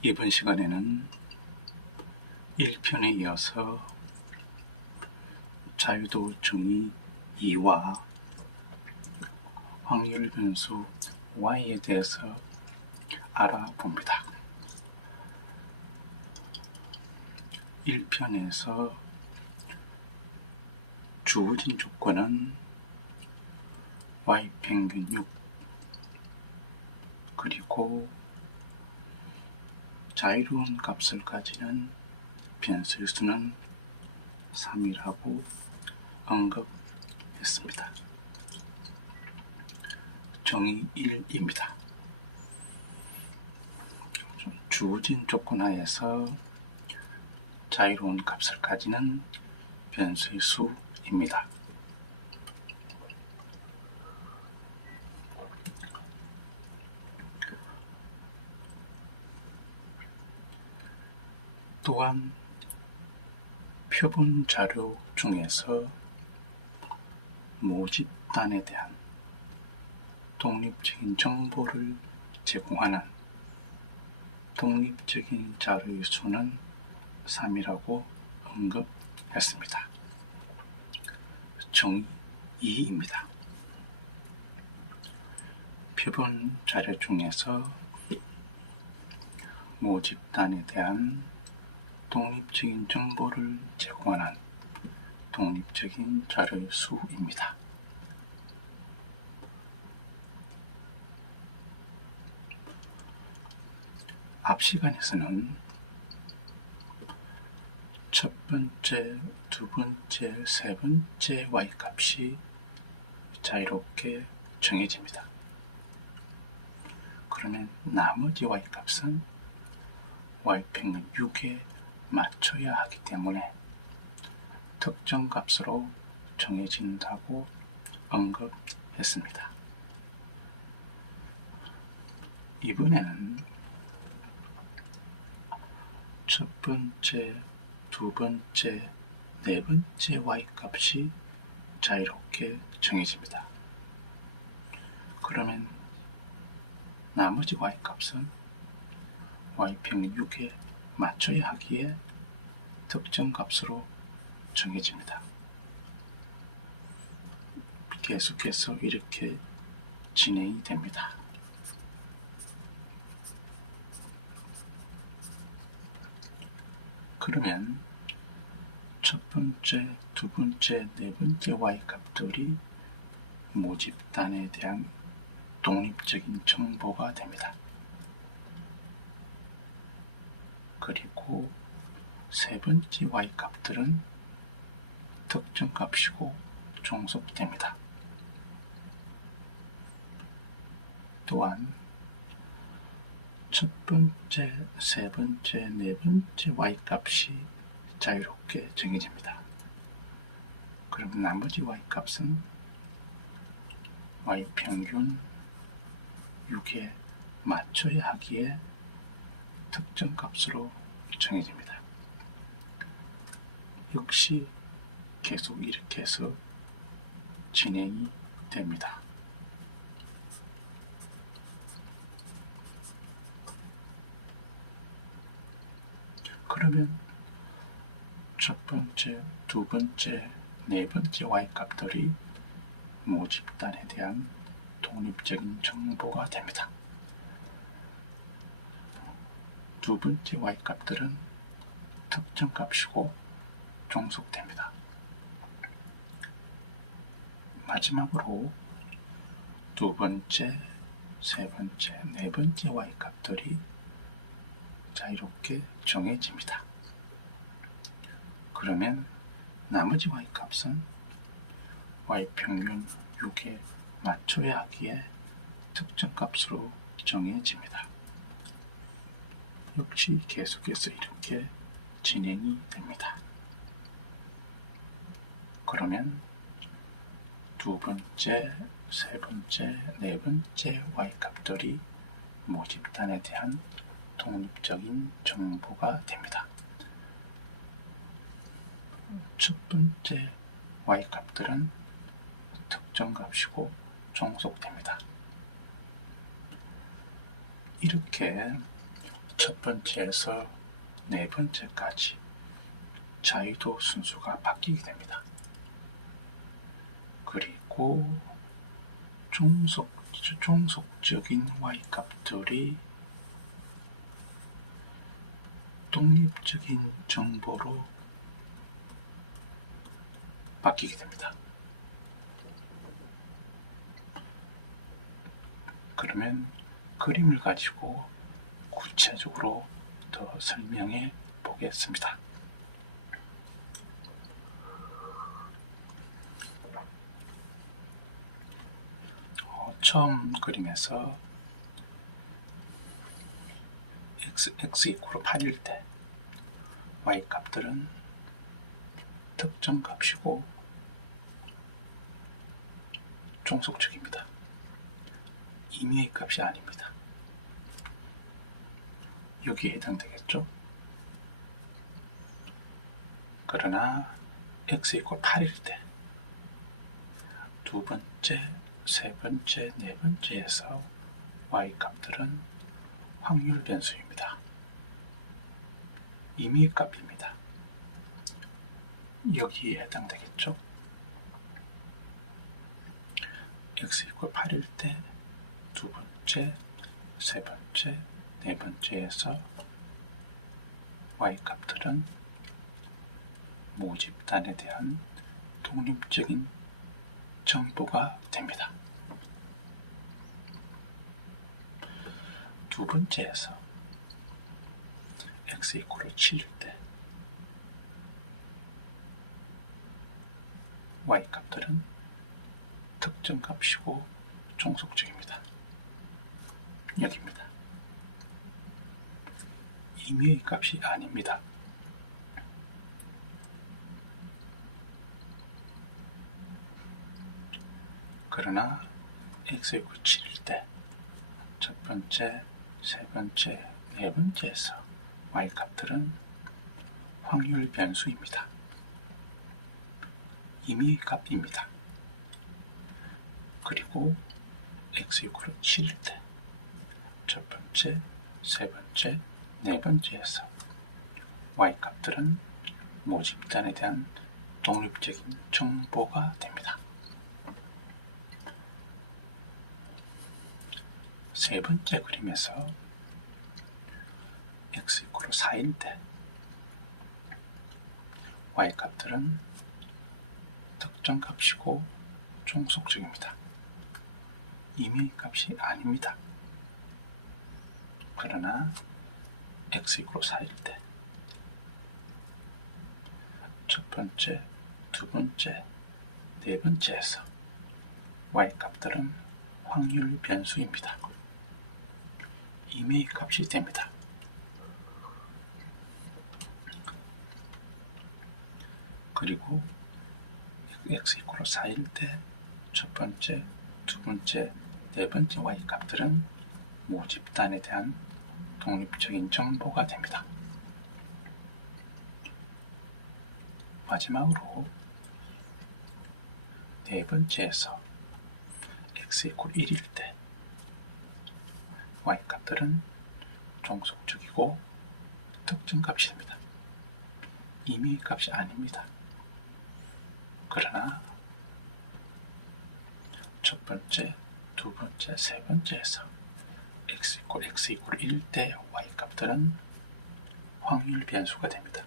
이번 시간에는 1편에 이어서 자유도 정의 2와 확률 변수 y에 대해서 알아봅니다. 1편에서 주어진 조건은 y평균 6 그리고 자유로운 값을 가지는 변수의 수는 3이라고 언급했습니다. 정의 1입니다. 주어진 조건 하에서 자유로운 값을 가지는 변수의 수입니다. 또한 표본 자료 중에서 모집단에 대한 독립적인 정보를 제공하는 독립적인 자료의 수는 3이라고 언급했습니다. 정의 2입니다. 표본 자료 중에서 모집단에 대한 독립적인 정보를 제공하는 독립적인 자료의 수입니다. 앞 시간에서는 첫 번째, 두 번째, 세 번째 y값이 자유롭게 정해집니다. 그러면 나머지 y값은 y평균 6에 맞춰야 하기 때문에 특정 값으로 정해진다고 언급했습니다. 이번에는 첫 번째, 두 번째, 네 번째 y값이 자유롭게 정해집니다. 그러면 나머지 y값은 y평균 6에 맞춰야 하기에 특정 값으로 정해집니다. 계속해서 이렇게 진행이 됩니다. 그러면 첫 번째, 두 번째, 네 번째 y값들이 모집단에 대한 독립적인 정보가 됩니다. 그리고 세 번째 y값들은 특정 값이고 종속됩니다. 또한 첫 번째, 세 번째, 네 번째 y값이 자유롭게 정해집니다. 그럼 나머지 y값은 y평균 6에 맞춰야 하기에 특정 값으로 정해집니다. 역시 계속 이렇게 해서 진행이 됩니다. 그러면 첫 번째, 두 번째, 네 번째 y값들이 모집단에 대한 독립적인 정보가 됩니다. 두 번째 y값들은 특정 값이고 종속됩니다. 마지막으로 두 번째, 세 번째, 네 번째 y값들이 자유롭게 정해집니다. 그러면 나머지 y값은 y평균 6에 맞춰야 하기에 특정 값으로 정해집니다. 역시 계속해서 이렇게 진행이 됩니다. 그러면 두 번째, 세 번째, 네 번째 y값들이 모집단에 대한 독립적인 정보가 됩니다. 첫 번째 y값들은 특정 값이고 종속됩니다. 이렇게 첫 첫 번째에서 네 번째까지 자유도 순서가 바뀌게 됩니다. 그리고 종속적인 y값들이 독립적인 정보로 바뀌게 됩니다. 그러면 그림을 가지고 구체적으로 더 설명해 보겠습니다. 처음 그림에서 x 이퀄 8일 때 y 값들은 특정 값이고 종속적입니다. 임의의 값이 아닙니다. 여기에 해당되겠죠? 그러나 x 이퀄 8일 때 두 번째, 세 번째, 네 번째에서 y 값들은 확률 변수입니다. 임의 값입니다. 여기에 해당되겠죠? x 이퀄 8일 때 두 번째, 세 번째, 네 번째에서 y 값들은 모집단에 대한 독립적인 정보가 됩니다. 두 번째에서 x 이퀄 7일 때 y 값들은 특정 값이고 종속적입니다. 여기입니다. 임의의 값이 아닙니다. 그러나 x 이퀄 7일 때 첫 번째, 세 번째, 네 번째에서 y 값들은 확률 변수입니다. 임의 값입니다. 그리고 x 이퀄 7일 때 첫 번째, 세 번째, 네 번째에서 y 값들은 모집단에 대한 독립적인 정보가 됩니다. 세 번째 그림에서 x 이퀄 4일 때 y 값들은 특정 값이고 종속적입니다. 임의 값이 아닙니다. 그러나 x 이퀄 4일 때 첫 번째, 두 번째, 네 번째에서 y 값들은 확률 변수입니다. 임의 값이 됩니다. 그리고 x 이퀄 4일 때 첫 번째, 두 번째, 네 번째 y 값들은 모집단에 대한 독립적인 정보가 됩니다. 마지막으로 네 번째에서 x 이퀄 1일 때 y 값들은 종속적이고 특정 값이 됩니다. 임의 값이 아닙니다. 그러나 첫 번째, 두 번째, 세 번째에서 x 이퀄 1일 때 y 값들은 확률 변수가 됩니다.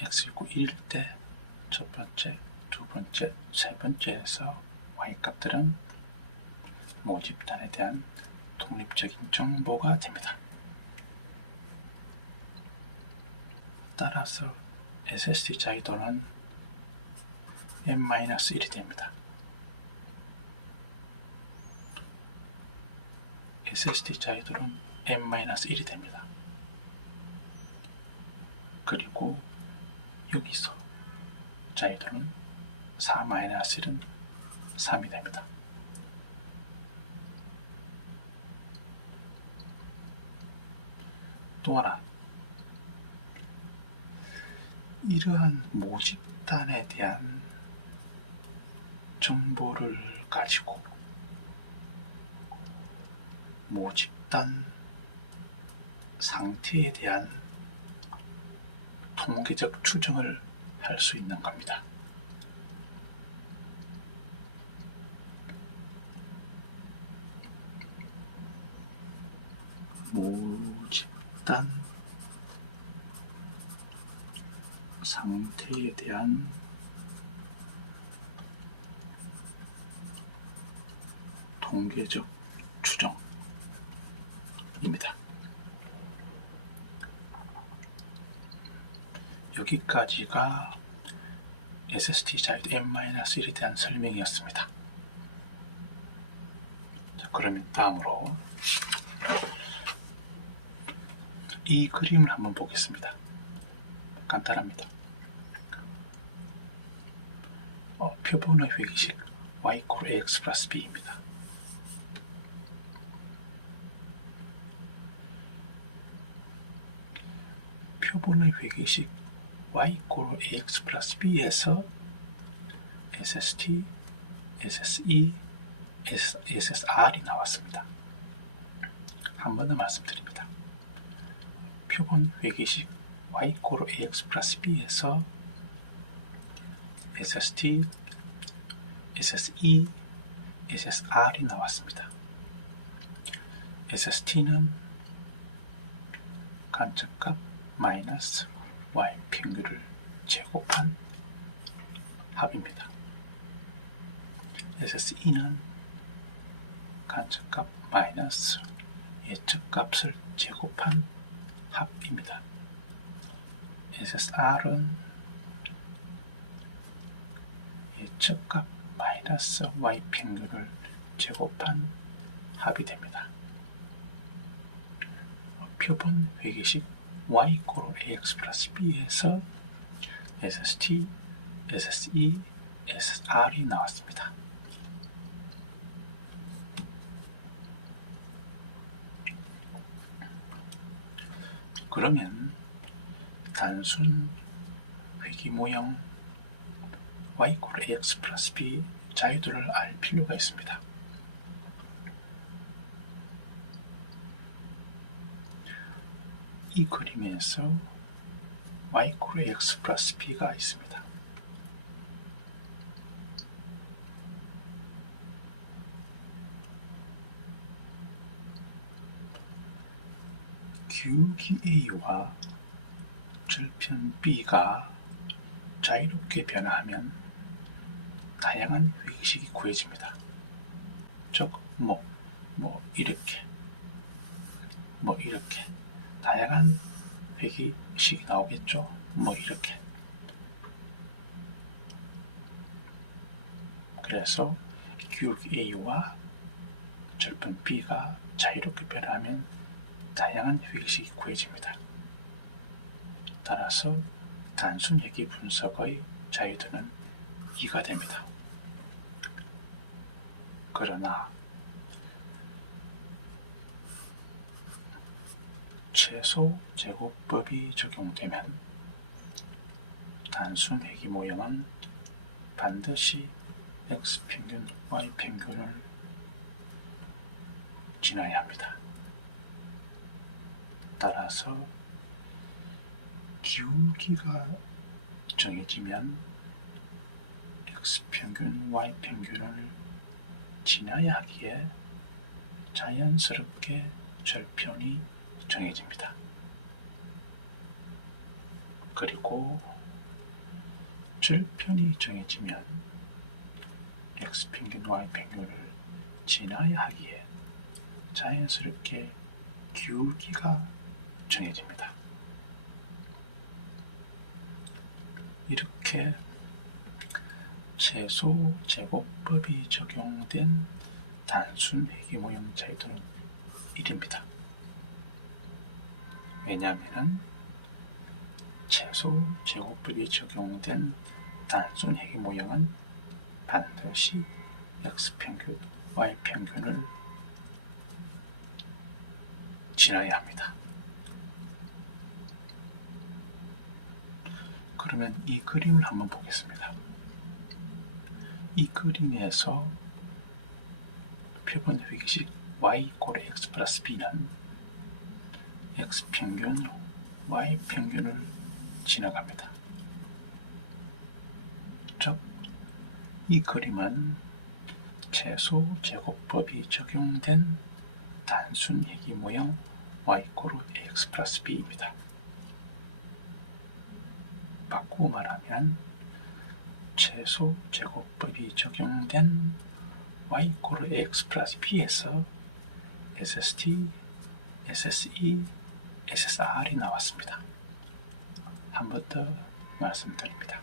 x 이퀄 1일 때 첫 번째, 두 번째, 세 번째에서 y 값들은 모집단에 대한 독립적인 정보가 됩니다. 따라서 SST 자유도는 n-1이 됩니다. SST 자유도는 n-1이 됩니다. 그리고 여기서 자유도는 4-1은 3이 됩니다. 또 하나, 이러한 모집단에 대한 정보를 가지고 모집단 상태에 대한 통계적 추정을 할 수 있는 겁니다. 모집단 상태에 대한 통계적 추정입니다. 여기까지가 SST 자유도 N-1에 대한 설명이었습니다. 자, 그러면 다음으로 이 그림을 한번 보겠습니다. 간단합니다. 표본의 회기식 y = ax 플러스 b입니다. 표본의 회기식 y = ax 플러스 b에서 SST, SSE, SSR이 나왔습니다. 한 번 더 말씀드립니다. 표본 회기식 y = ax 플러스 b에서 SST, SSE, SSR이 나왔습니다. SST는 간접값 마이너스 y 평균을 제곱한 합입니다. SSE는 간접값 마이너스 예측값을 제곱한 합입니다. SSR은 예측값 마이너스 y 평균을 제곱한 합이 됩니다. 표본 회계식 y = ax 플러스 b에서 SST, SSE, SSR이 나왔습니다. 그러면 단순 회기 모형 y = ax 플러스 b 자유도를 알 필요가 있습니다. 이 그림에서 y = x 플러스 b가 있습니다. 기울기 a와 절편 b가 자유롭게 변화하면 다양한 회기식이 구해집니다. 즉, 이렇게 다양한 회기식이 나오겠죠. 이렇게. 그래서 기울기 a와 절편 b가 자유롭게 변화하면 다양한 회기식이 구해집니다. 따라서 단순 회기 분석의 자유도는 2가 됩니다. 그러나 최소 제곱법이 적용되면 단순 회기 모형은 반드시 x평균, y평균을 지나야 합니다. 따라서 기울기가 정해지면 x평균, y평균을 지나야 하기에 자연스럽게 절편이 정해집니다. 그리고 절편이 정해지면 x평균, y평균을 지나야 하기에 자연스럽게 기울기가 정해집니다. 이렇게 최소 제곱법이 적용된 단순 회기 모형 자유도는 1입니다. 왜냐하면 최소 제곱법이 적용된 단순 회기 모형은 반드시 x평균, y평균을 지나야 합니다. 그러면 이 그림을 한번 보겠습니다. 이 그림에서 표본 회기식 y = x 플러스 b는 x평균, y평균을 지나갑니다. 즉, 이 그림은 최소 제곱법이 적용된 단순 회귀 모형 y = ax 플러스 b입니다. 바꾸어 말하면 최소 제곱법이 적용된 y = ax 플러스 b에서 SST, SSE, SSR이 나왔습니다. 한 번 더 말씀드립니다.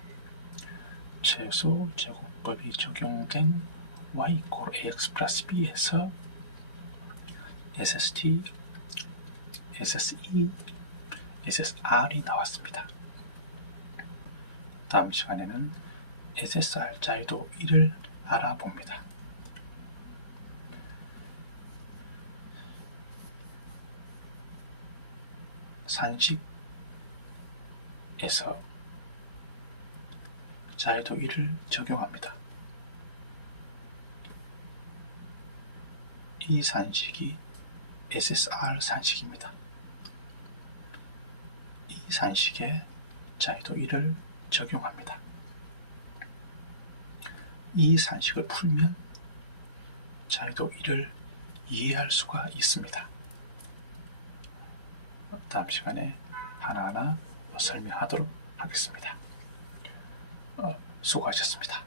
최소 제곱법이 적용된 y = ax 플러스 b에서 SST, SSE, SSR이 나왔습니다. 다음 시간에는 SSR 자유도 1을 알아봅니다. 산식에서 자유도 1을 적용합니다. 이 산식이 SSR 산식입니다. 이 산식에 자유도 1을 적용합니다. 이 산식을 풀면 자유도 1을 이해할 수가 있습니다. 다음 시간에 하나하나 설명하도록 하겠습니다. 수고하셨습니다.